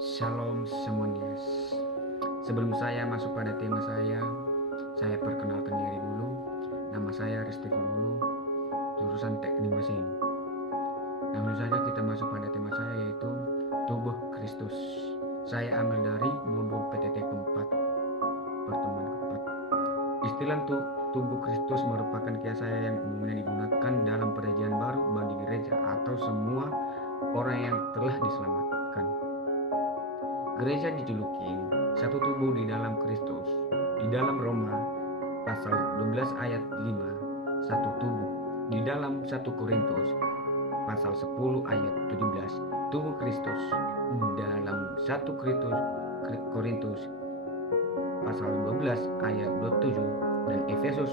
Shalom semuanya. Sebelum saya masuk pada tema saya perkenalkan diri dulu. Nama saya Risti Lulu, jurusan Teknik Mesin. Langsung saja kita masuk pada tema saya, yaitu Tubuh Kristus. Saya ambil dari modul PTT keempat, pertemuan keempat. Istilah Tubuh Kristus merupakan keyakinan yang umumnya digunakan dalam perjanjian baru bagi gereja atau semua orang yang telah diselamatkan. Gereja dijuluki satu tubuh di dalam Kristus. Di dalam Roma pasal 12 ayat 5, satu tubuh. Di dalam 1 Korintus pasal 10 ayat 17, tubuh Kristus. Dalam 1 Korintus pasal 12 ayat 27 dan Efesus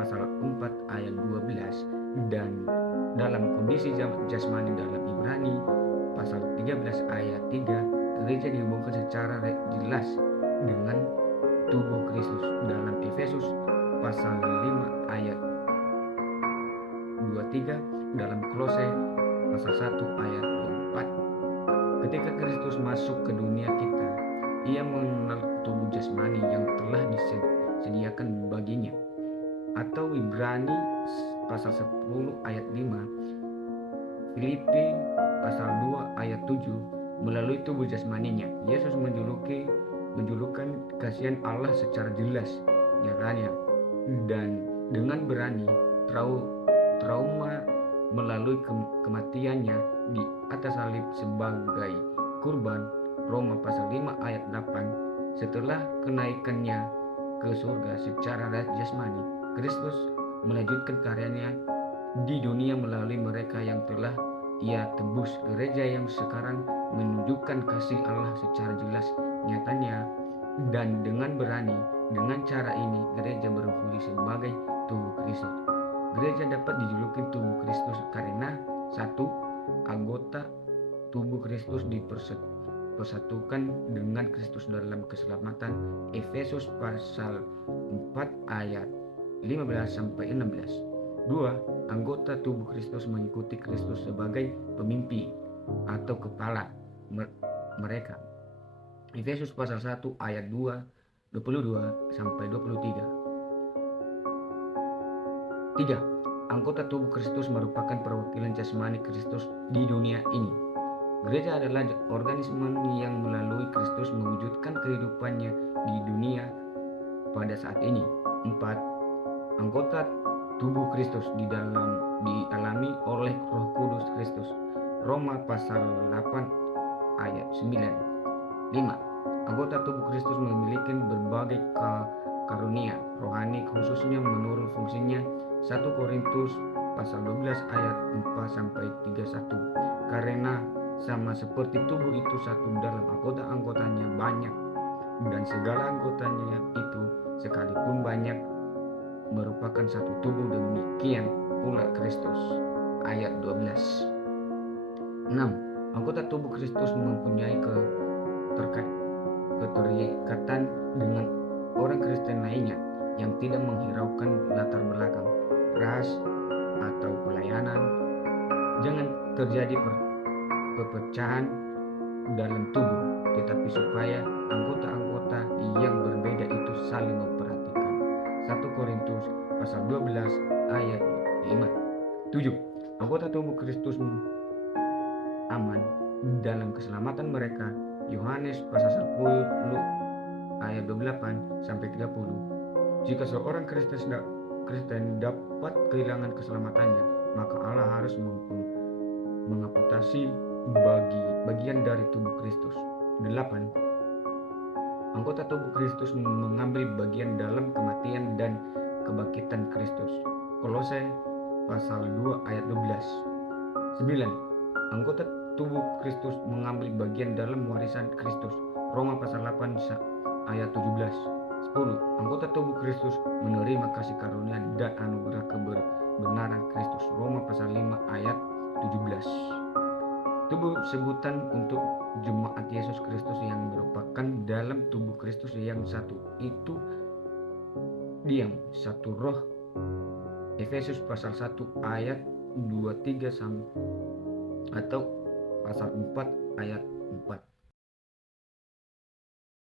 pasal 4 ayat 12, dan dalam kondisi jasmani dalam Ibrani pasal 13 ayat 3, gereja dihubungkan secara jelas dengan tubuh Kristus dalam Efesus pasal 5 ayat 23, dalam Kolose pasal 1 ayat 24. Ketika Kristus masuk ke dunia kita, ia mengenal tubuh jasmani yang telah disediakan baginya. Atau Ibrani pasal 10 ayat 5, Filipi pasal 2 ayat 7, melalui tubuh jasmaninya, Yesus menjulukan kasihan Allah secara jelas nyatanya, dan dengan berani trauma melalui kematiannya di atas salib sebagai kurban. Roma pasal 5 ayat 8. Setelah kenaikannya ke surga secara jasmani, Kristus melanjutkan karyanya di dunia melalui mereka yang telah ia tebus. Gereja yang sekarang menunjukkan kasih Allah secara jelas nyatanya, dan dengan berani. Dengan cara ini gereja berfungsi sebagai tubuh Kristus. Gereja dapat dijuluki tubuh Kristus karena satu, anggota tubuh Kristus dipersatukan dengan Kristus dalam keselamatan. Efesus pasal 4 ayat 15-16. 2. Anggota tubuh Kristus mengikuti Kristus sebagai pemimpin atau kepala mereka. Efesus pasal 1 ayat 22-23. 3. Anggota tubuh Kristus merupakan perwakilan jasmani Kristus di dunia ini. Gereja adalah organisme yang melalui Kristus mewujudkan kehidupannya di dunia pada saat ini. 4. Anggota tubuh Kristus dialami oleh Roh Kudus Kristus. Roma pasal 8 ayat 9. 5. Anggota tubuh Kristus memiliki berbagai karunia rohani, khususnya menurut fungsinya. 1 Korintus pasal 12 ayat 4-31. Karena sama seperti tubuh itu satu dalam anggota-anggotanya banyak, dan segala anggotanya itu sekalipun banyak merupakan satu tubuh, demikian pula Kristus. Ayat 12. 6. Anggota tubuh Kristus mempunyai keterikatan dengan orang Kristen lainnya yang tidak menghiraukan latar belakang, ras, atau pelayanan. Jangan terjadi perpecahan dalam tubuh, tetapi supaya anggota-anggota yang berbeda itu saling memperhatikan. 1 Korintus pasal 12 ayat 5. 7. Anggota tubuh Kristus aman dalam keselamatan mereka. Yohanes pasal 10 ayat 28-30. Jika seorang Kristen dapat kehilangan keselamatannya, maka Allah harus mengamputasi bagian dari tubuh Kristus. 8. Anggota tubuh Kristus mengambil bagian dalam kematian dan kebangkitan Kristus. Kolose pasal 2 ayat 12. 9. Anggota tubuh Kristus mengambil bagian dalam warisan Kristus. Roma pasal 8 ayat 17. 10. Anggota tubuh Kristus menerima kasih karunia dan anugerah kebenaran Kristus. Roma pasal 5 ayat 17. Tubuh sebutan untuk jemaat Yesus Kristus yang merupakan dalam tubuh Kristus yang satu, itu diam, satu roh. Efesus pasal 1 ayat 23 atau pasal 4 ayat 4.